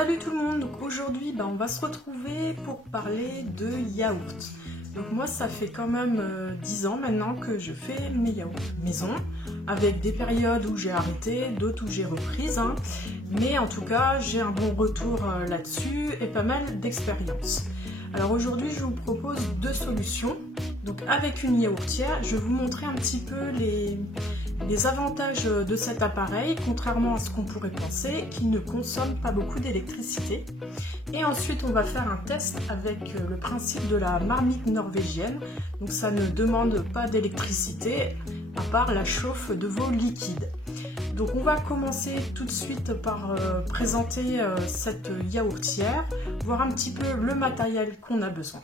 Salut tout le monde, donc aujourd'hui on va se retrouver pour parler de yaourt. Donc moi ça fait quand même 10 ans maintenant que je fais mes yaourts maison, avec des périodes où j'ai arrêté, d'autres où j'ai reprise, hein. Mais en tout cas j'ai un bon retour là-dessus et pas mal d'expérience. Alors aujourd'hui je vous propose deux solutions. Donc avec une yaourtière, je vais vous montrer un petit peu les avantages de cet appareil, contrairement à ce qu'on pourrait penser, qui ne consomme pas beaucoup d'électricité. Et ensuite, on va faire un test avec le principe de la marmite norvégienne. Donc ça ne demande pas d'électricité, à part la chauffe de vos liquides. Donc on va commencer tout de suite par présenter cette yaourtière, voir un petit peu le matériel qu'on a besoin.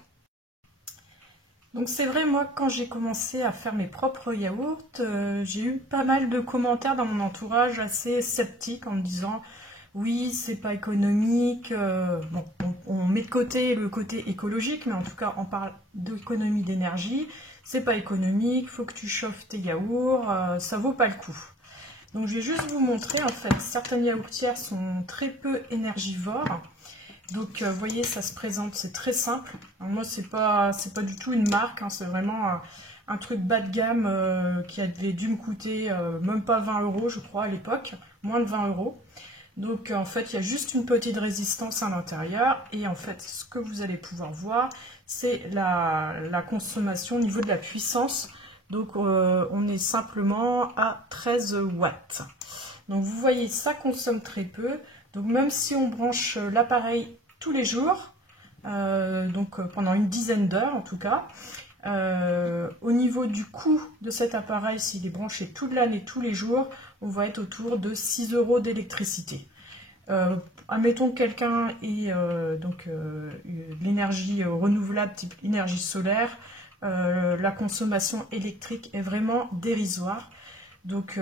Donc c'est vrai, moi quand j'ai commencé à faire mes propres yaourts, j'ai eu pas mal de commentaires dans mon entourage assez sceptiques en me disant oui c'est pas économique, bon, on met de côté le côté écologique, mais en tout cas on parle d'économie d'énergie, c'est pas économique, faut que tu chauffes tes yaourts, ça vaut pas le coup. Donc je vais juste vous montrer, en fait certaines yaourtières sont très peu énergivores. Donc vous voyez, ça se présente, c'est très simple. Alors, moi c'est pas du tout une marque, hein, c'est vraiment un truc bas de gamme qui avait dû me coûter même pas 20 € je crois à l'époque, moins de 20 €. Donc en fait il y a juste une petite résistance à l'intérieur et en fait ce que vous allez pouvoir voir c'est la consommation au niveau de la puissance. Donc on est simplement à 13 watts. Donc vous voyez, ça consomme très peu. Donc même si on branche l'appareil tous les jours, pendant une dizaine d'heures en tout cas, au niveau du coût de cet appareil, s'il est branché toute l'année, tous les jours, on va être autour de 6 € d'électricité. Admettons que quelqu'un ait l'énergie renouvelable type énergie solaire, la consommation électrique est vraiment dérisoire. Donc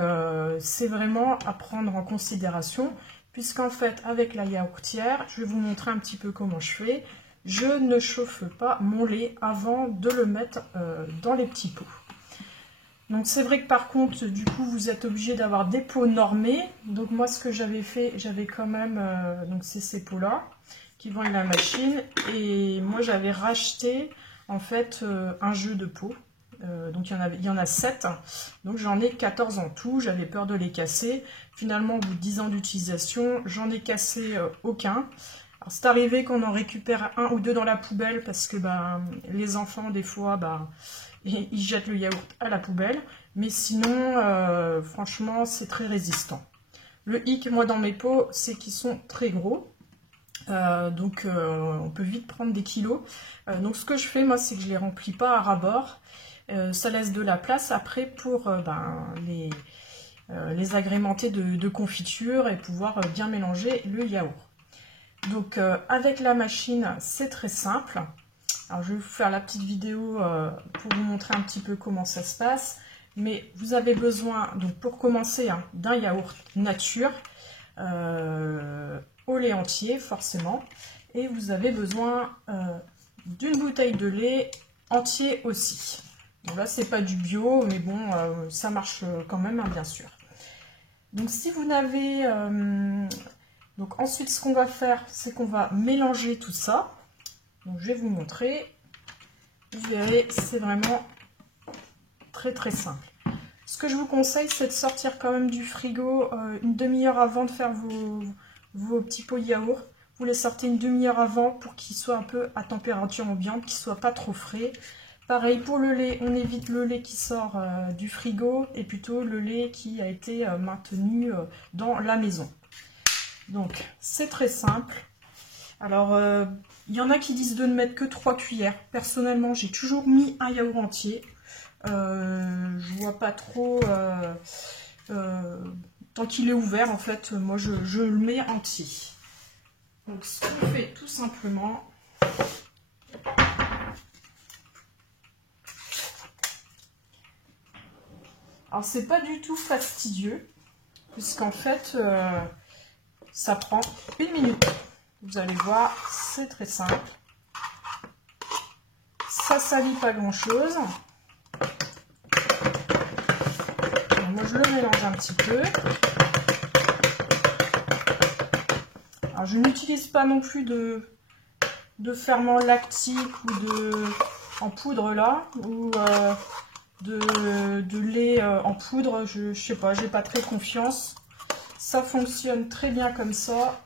c'est vraiment à prendre en considération, puisqu'en fait avec la yaourtière, je vais vous montrer un petit peu comment je fais. Je ne chauffe pas mon lait avant de le mettre dans les petits pots. Donc c'est vrai que par contre, du coup, vous êtes obligé d'avoir des pots normés. Donc moi ce que j'avais fait, j'avais quand même, donc c'est ces pots-là qui vont à la machine. Et moi j'avais racheté en fait un jeu de pots. Donc il y en a 7, donc j'en ai 14 en tout, j'avais peur de les casser. Finalement, au bout de 10 ans d'utilisation, j'en ai cassé aucun. Alors c'est arrivé qu'on en récupère un ou deux dans la poubelle parce que les enfants, des fois, ils jettent le yaourt à la poubelle. Mais sinon, franchement, c'est très résistant. Le hic, moi, dans mes pots, c'est qu'ils sont très gros. On peut vite prendre des kilos. Donc ce que je fais, moi, c'est que je les remplis pas à ras-bord. Ça laisse de la place après pour les agrémenter de confiture et pouvoir bien mélanger le yaourt. Donc avec la machine, c'est très simple. Alors je vais vous faire la petite vidéo pour vous montrer un petit peu comment ça se passe. Mais vous avez besoin, donc pour commencer, hein, d'un yaourt nature au lait entier forcément. Et vous avez besoin d'une bouteille de lait entier aussi. Donc là, c'est pas du bio, mais bon, ça marche quand même, hein, bien sûr. Donc si vous n'avez... donc ensuite, ce qu'on va faire, c'est qu'on va mélanger tout ça. Donc je vais vous montrer. Vous verrez, c'est vraiment très très simple. Ce que je vous conseille, c'est de sortir quand même du frigo une demi-heure avant de faire vos petits pots de yaourt. Vous les sortez une demi-heure avant pour qu'ils soient un peu à température ambiante, qu'ils ne soient pas trop frais. Pareil pour le lait, on évite le lait qui sort du frigo et plutôt le lait qui a été maintenu dans la maison. Donc c'est très simple. Alors il y en a qui disent de ne mettre que 3 cuillères. Personnellement, j'ai toujours mis un yaourt entier. Je vois pas trop, tant qu'il est ouvert en fait, moi je le mets entier. Donc ce qu'on fait tout simplement, alors c'est pas du tout fastidieux, puisqu'en fait ça prend 1 minute. Vous allez voir, c'est très simple. Ça salit pas grand chose. Moi je le mélange un petit peu. Alors Alors, je n'utilise pas non plus de ferment lactique ou en poudre là, ou de lait en poudre. Je sais pas, j'ai pas très confiance. Ça fonctionne très bien comme ça.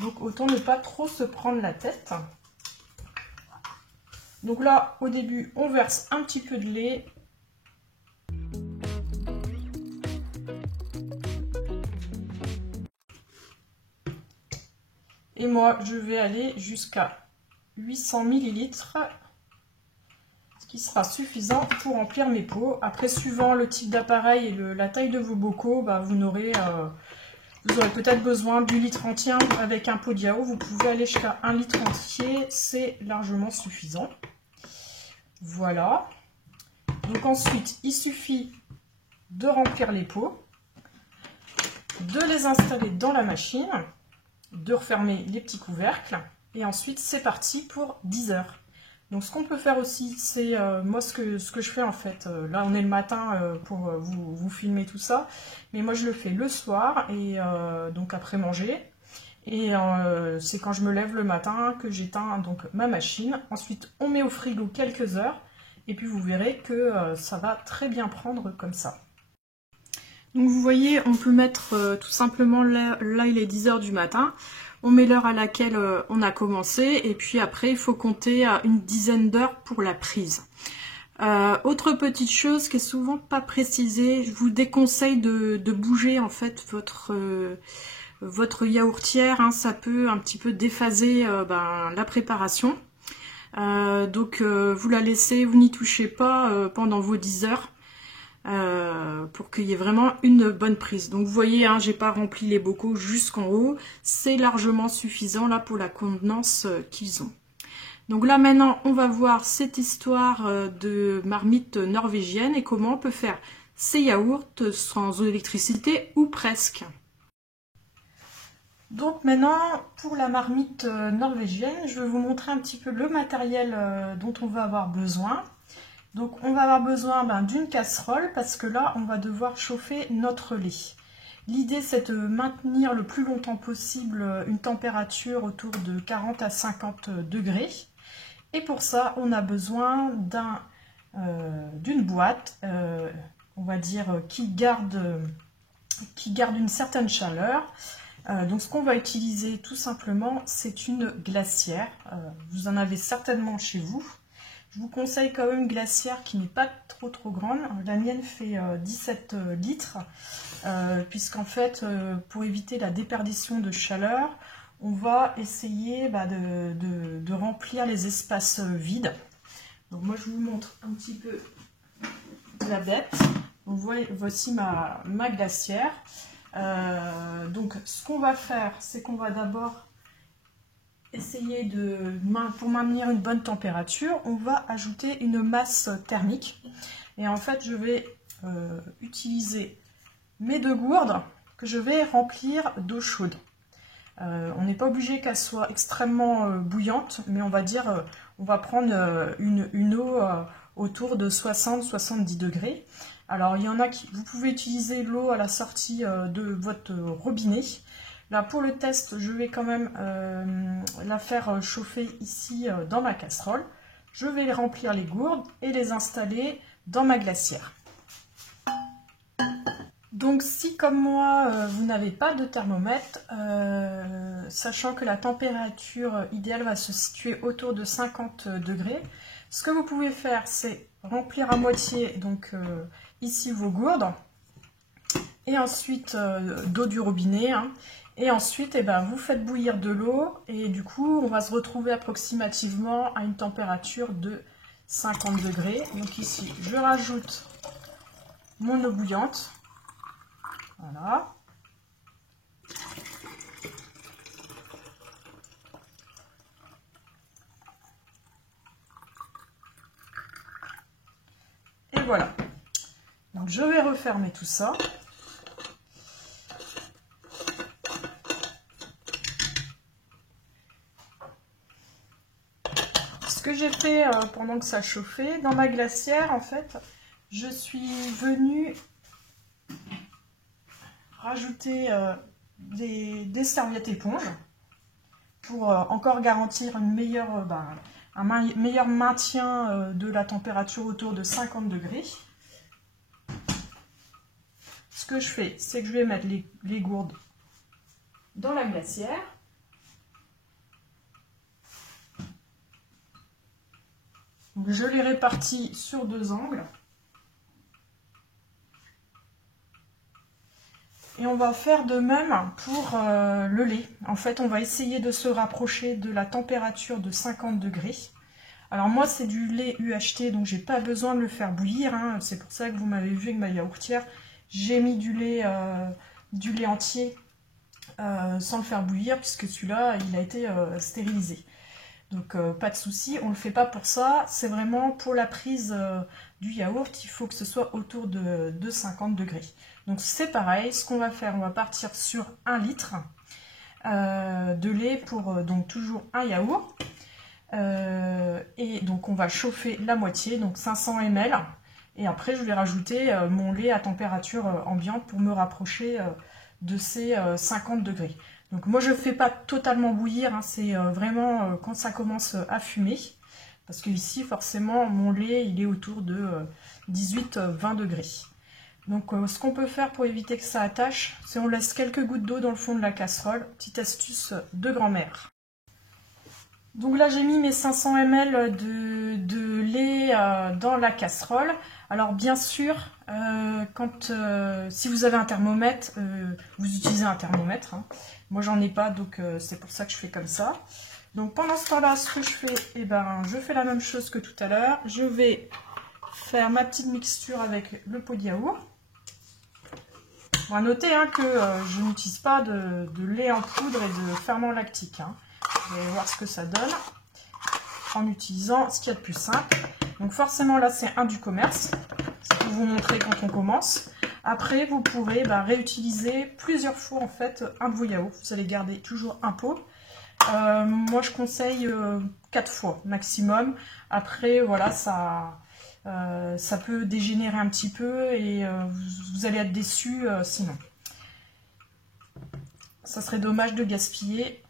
Donc autant ne pas trop se prendre la tête. Donc là, au début, on verse un petit peu de lait. Et moi, je vais aller jusqu'à 800 ml, ce qui sera suffisant pour remplir mes pots. Après, suivant le type d'appareil et la taille de vos bocaux, bah, vous aurez peut-être besoin du litre entier. Avec un pot de yaourt, vous pouvez aller jusqu'à 1 litre entier, c'est largement suffisant. Voilà. Donc ensuite, il suffit de remplir les pots, de les installer dans la machine, de refermer les petits couvercles, et ensuite c'est parti pour 10 heures. Donc ce qu'on peut faire aussi, c'est moi ce que je fais en fait, là on est le matin pour vous filmer tout ça, mais moi je le fais le soir, et donc après manger, et c'est quand je me lève le matin que j'éteins donc ma machine. Ensuite on met au frigo quelques heures, et puis vous verrez que ça va très bien prendre comme ça. Donc vous voyez, on peut mettre tout simplement, là il est 10 h du matin, on met l'heure à laquelle on a commencé, et puis après il faut compter à une dizaine d'heures pour la prise. Autre petite chose qui est souvent pas précisée, je vous déconseille de bouger en fait votre yaourtière, hein, ça peut un petit peu déphaser la préparation. Donc vous la laissez, vous n'y touchez pas pendant vos 10 heures. Pour qu'il y ait vraiment une bonne prise. Donc vous voyez, hein, j'ai pas rempli les bocaux jusqu'en haut, c'est largement suffisant là pour la contenance qu'ils ont. Donc là maintenant on va voir cette histoire de marmite norvégienne et comment on peut faire ces yaourts sans électricité ou presque. Donc maintenant pour la marmite norvégienne, je vais vous montrer un petit peu le matériel dont on va avoir besoin. Donc on va avoir besoin d'une casserole parce que là on va devoir chauffer notre lait. L'idée c'est de maintenir le plus longtemps possible une température autour de 40 à 50 degrés. Et pour ça on a besoin d'une boîte, on va dire qui garde une certaine chaleur. Donc ce qu'on va utiliser tout simplement c'est une glacière. Vous en avez certainement chez vous. Je vous conseille quand même une glacière qui n'est pas trop grande. La mienne fait 17 litres, puisqu'en fait, pour éviter la déperdition de chaleur, on va essayer de remplir les espaces vides. Donc moi, je vous montre un petit peu la bête. Donc, voici ma glacière. Donc ce qu'on va faire, c'est qu'on va d'abord essayer pour maintenir une bonne température, on va ajouter une masse thermique. Et en fait, je vais utiliser mes 2 gourdes que je vais remplir d'eau chaude. On n'est pas obligé qu'elle soit extrêmement bouillante, mais on va dire, on va prendre une eau autour de 60-70 degrés. Alors, il y en a vous pouvez utiliser l'eau à la sortie de votre robinet. Là, pour le test, je vais quand même la faire chauffer ici dans ma casserole. Je vais remplir les gourdes et les installer dans ma glacière. Donc, si comme moi, vous n'avez pas de thermomètre, sachant que la température idéale va se situer autour de 50 degrés, ce que vous pouvez faire, c'est remplir à moitié donc ici vos gourdes et ensuite d'eau du robinet. Hein. Et ensuite, vous faites bouillir de l'eau et du coup, on va se retrouver approximativement à une température de 50 degrés. Donc ici, je rajoute mon eau bouillante. Voilà. Et voilà. Donc je vais refermer tout ça. Ce que j'ai fait pendant que ça chauffait, dans ma glacière, en fait, je suis venue rajouter des serviettes éponges. pour encore garantir un meilleur maintien de la température autour de 50 degrés. Ce que je fais, c'est que je vais mettre les gourdes dans la glacière. Je les répartis sur 2 angles. Et on va faire de même pour le lait. En fait, on va essayer de se rapprocher de la température de 50 degrés. Alors moi, c'est du lait UHT, donc j'ai pas besoin de le faire bouillir. Hein. C'est pour ça que vous m'avez vu avec ma yaourtière. J'ai mis du lait entier sans le faire bouillir, puisque celui-là, il a été stérilisé. Donc pas de souci, on ne le fait pas pour ça. C'est vraiment pour la prise du yaourt, il faut que ce soit autour de 50 degrés. Donc c'est pareil, ce qu'on va faire, on va partir sur 1 litre de lait pour donc toujours un yaourt. Et donc on va chauffer la moitié, donc 500 ml. Et après je vais rajouter mon lait à température ambiante pour me rapprocher de ces 50 degrés. Donc moi je ne fais pas totalement bouillir, hein, c'est vraiment quand ça commence à fumer. Parce que ici forcément mon lait il est autour de 18-20 degrés. Donc ce qu'on peut faire pour éviter que ça attache, c'est on laisse quelques gouttes d'eau dans le fond de la casserole. Petite astuce de grand-mère. Donc là j'ai mis mes 500 ml de lait dans la casserole. Alors bien sûr, si vous avez un thermomètre, vous utilisez un thermomètre. Hein. Moi j'en ai pas, donc c'est pour ça que je fais comme ça. Donc pendant ce temps-là, ce que je fais, je fais la même chose que tout à l'heure. Je vais faire ma petite mixture avec le pot de yaourt. On va noter hein, que je n'utilise pas de lait en poudre et de ferment lactique. Hein. Vous allez voir ce que ça donne en utilisant ce qu'il y a de plus simple. Donc forcément là c'est un du commerce. C'est pour vous montrer quand on commence. Après vous pourrez réutiliser plusieurs fois en fait un de vos yaourts. Vous allez garder toujours un pot. Moi je conseille 4 fois maximum. Après voilà ça peut dégénérer un petit peu et vous allez être déçus sinon. Ça serait dommage de gaspiller.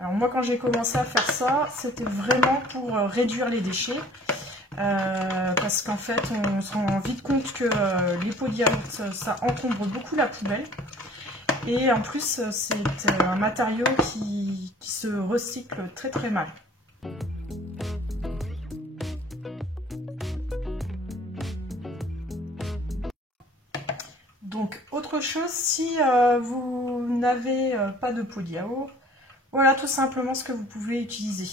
Alors moi quand j'ai commencé à faire ça, c'était vraiment pour réduire les déchets. Parce qu'en fait on se rend vite compte que les pots de yaourt ça encombre beaucoup la poubelle. Et en plus c'est un matériau qui se recycle très très mal. Donc autre chose, si vous n'avez pas de pot de yaourt, voilà tout simplement ce que vous pouvez utiliser.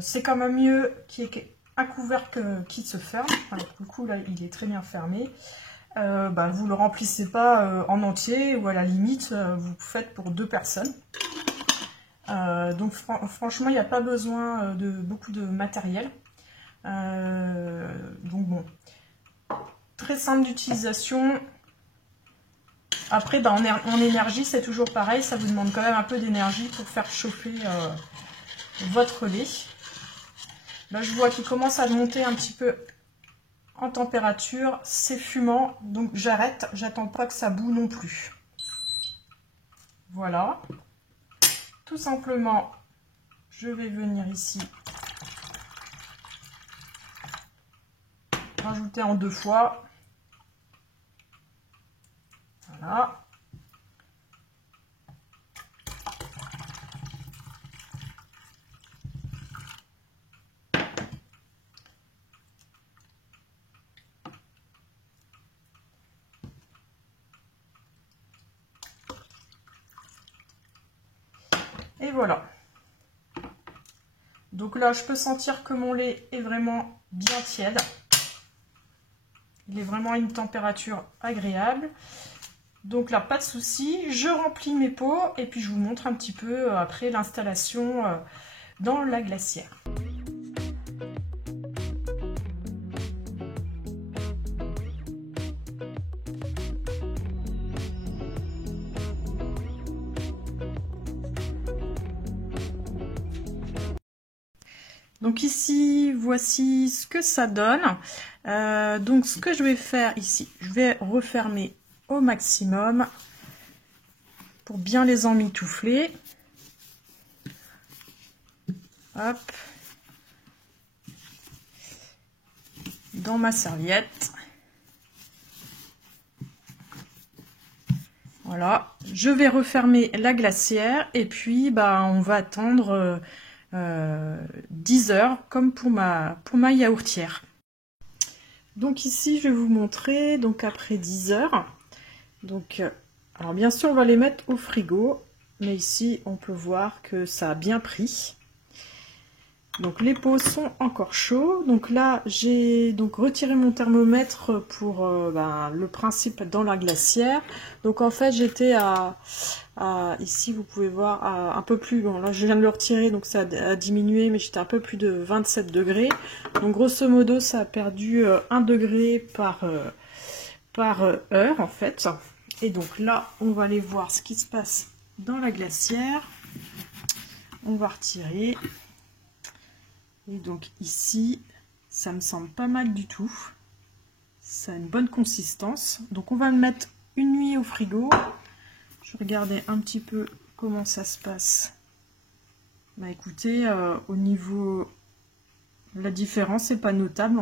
C'est quand même mieux qu'il y ait un couvercle qui se ferme. Alors, du coup là il est très bien fermé. Vous le remplissez pas en entier ou à la limite vous faites pour 2 personnes. Donc franchement il n'y a pas besoin de beaucoup de matériel. Donc bon, très simple d'utilisation. Après, en énergie, c'est toujours pareil. Ça vous demande quand même un peu d'énergie pour faire chauffer votre lait. Là, je vois qu'il commence à monter un petit peu en température. C'est fumant, donc j'arrête. J'attends pas que ça boue non plus. Voilà. Tout simplement, je vais venir ici rajouter en 2 fois. Voilà. Et voilà. Donc là, je peux sentir que mon lait est vraiment bien tiède. Il est vraiment à une température agréable. Donc là, pas de souci. Je remplis mes pots et puis je vous montre un petit peu après l'installation dans la glacière. Donc ici, voici ce que ça donne. Donc ce que je vais faire ici, je vais refermer au maximum pour bien les emmitoufler. Hop. Dans ma serviette. Voilà, je vais refermer la glacière et puis bah, on va attendre 10 heures comme pour ma yaourtière. Donc ici je vais vous montrer donc après 10 heures. Donc, alors bien sûr on va les mettre au frigo, mais ici on peut voir que ça a bien pris. Donc les pots sont encore chauds. Donc là j'ai donc retiré mon thermomètre pour le principe dans la glacière. Donc en fait j'étais à ici vous pouvez voir à un peu plus, bon là je viens de le retirer donc ça a diminué, mais j'étais un peu plus de 27 degrés. Donc grosso modo ça a perdu 1 degré par heure en fait. Et donc là on va aller voir ce qui se passe dans la glacière. On va retirer. Et donc ici, ça me semble pas mal du tout. Ça a une bonne consistance. Donc on va le mettre une nuit au frigo. Je regardais un petit peu comment ça se passe. Bah écoutez, au niveau... La différence n'est pas notable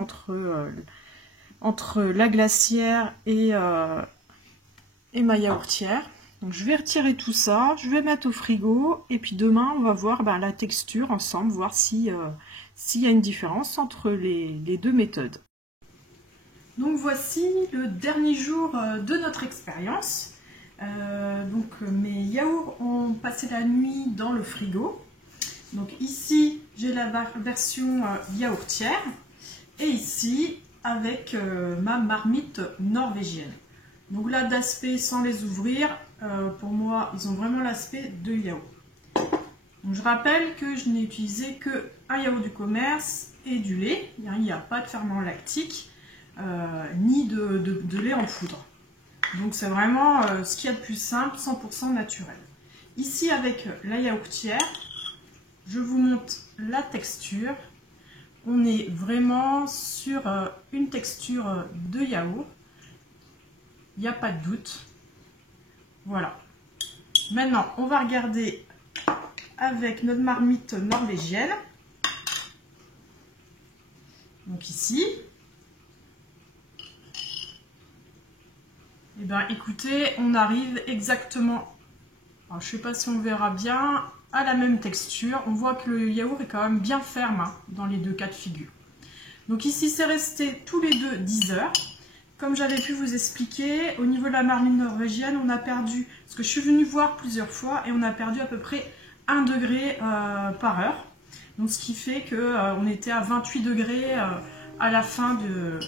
entre la glacière et ma yaourtière. Donc je vais retirer tout ça, je vais mettre au frigo et puis demain on va voir la texture ensemble, voir s'il y a une différence entre les deux méthodes. Donc voici le dernier jour de notre expérience. Donc mes yaourts ont passé la nuit dans le frigo. Donc ici j'ai la version yaourtière et ici avec ma marmite norvégienne. Donc là d'aspect sans les ouvrir, pour moi ils ont vraiment l'aspect de yaourt. Donc, je rappelle que je n'ai utilisé que un yaourt du commerce et du lait. Il n'y a pas de ferment lactique ni de lait en poudre. Donc c'est vraiment ce qu'il y a de plus simple, 100% naturel. Ici avec la yaourtière, je vous montre la texture. On est vraiment sur une texture de yaourt. Il n'y a pas de doute. Voilà. Maintenant, on va regarder avec notre marmite norvégienne. Donc ici. Et bien écoutez, on arrive exactement, alors, je ne sais pas si on verra bien, à la même texture. On voit que le yaourt est quand même bien ferme dans les deux cas de figure. Donc ici, c'est resté tous les deux 10 heures. Comme j'avais pu vous expliquer, au niveau de la marmite norvégienne, on a perdu, parce que je suis venue voir plusieurs fois, et on a perdu à peu près 1 degré par heure. Donc ce qui fait qu'on était à 28 degrés à la fin de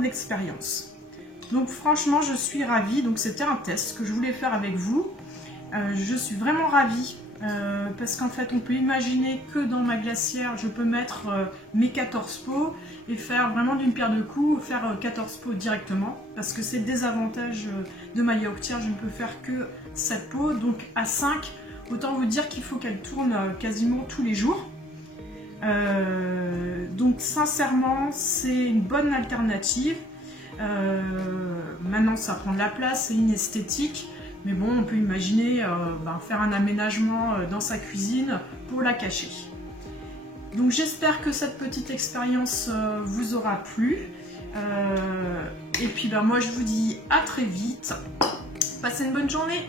l'expérience. Donc franchement, je suis ravie. Donc c'était un test que je voulais faire avec vous. Je suis vraiment ravie parce qu'en fait, on peut imaginer que dans ma glacière, je peux mettre mes 14 pots et faire vraiment d'une pierre deux coups, faire 14 pots directement. Parce que c'est le désavantage de ma yaourtière, je ne peux faire que 7 pots. Donc à 5, autant vous dire qu'il faut qu'elle tourne quasiment tous les jours. Donc sincèrement, c'est une bonne alternative. Maintenant ça prend de la place, c'est inesthétique, mais bon, on peut imaginer faire un aménagement dans sa cuisine pour la cacher. Donc j'espère que cette petite expérience vous aura plu, et puis moi je vous dis à très vite, passez une bonne journée.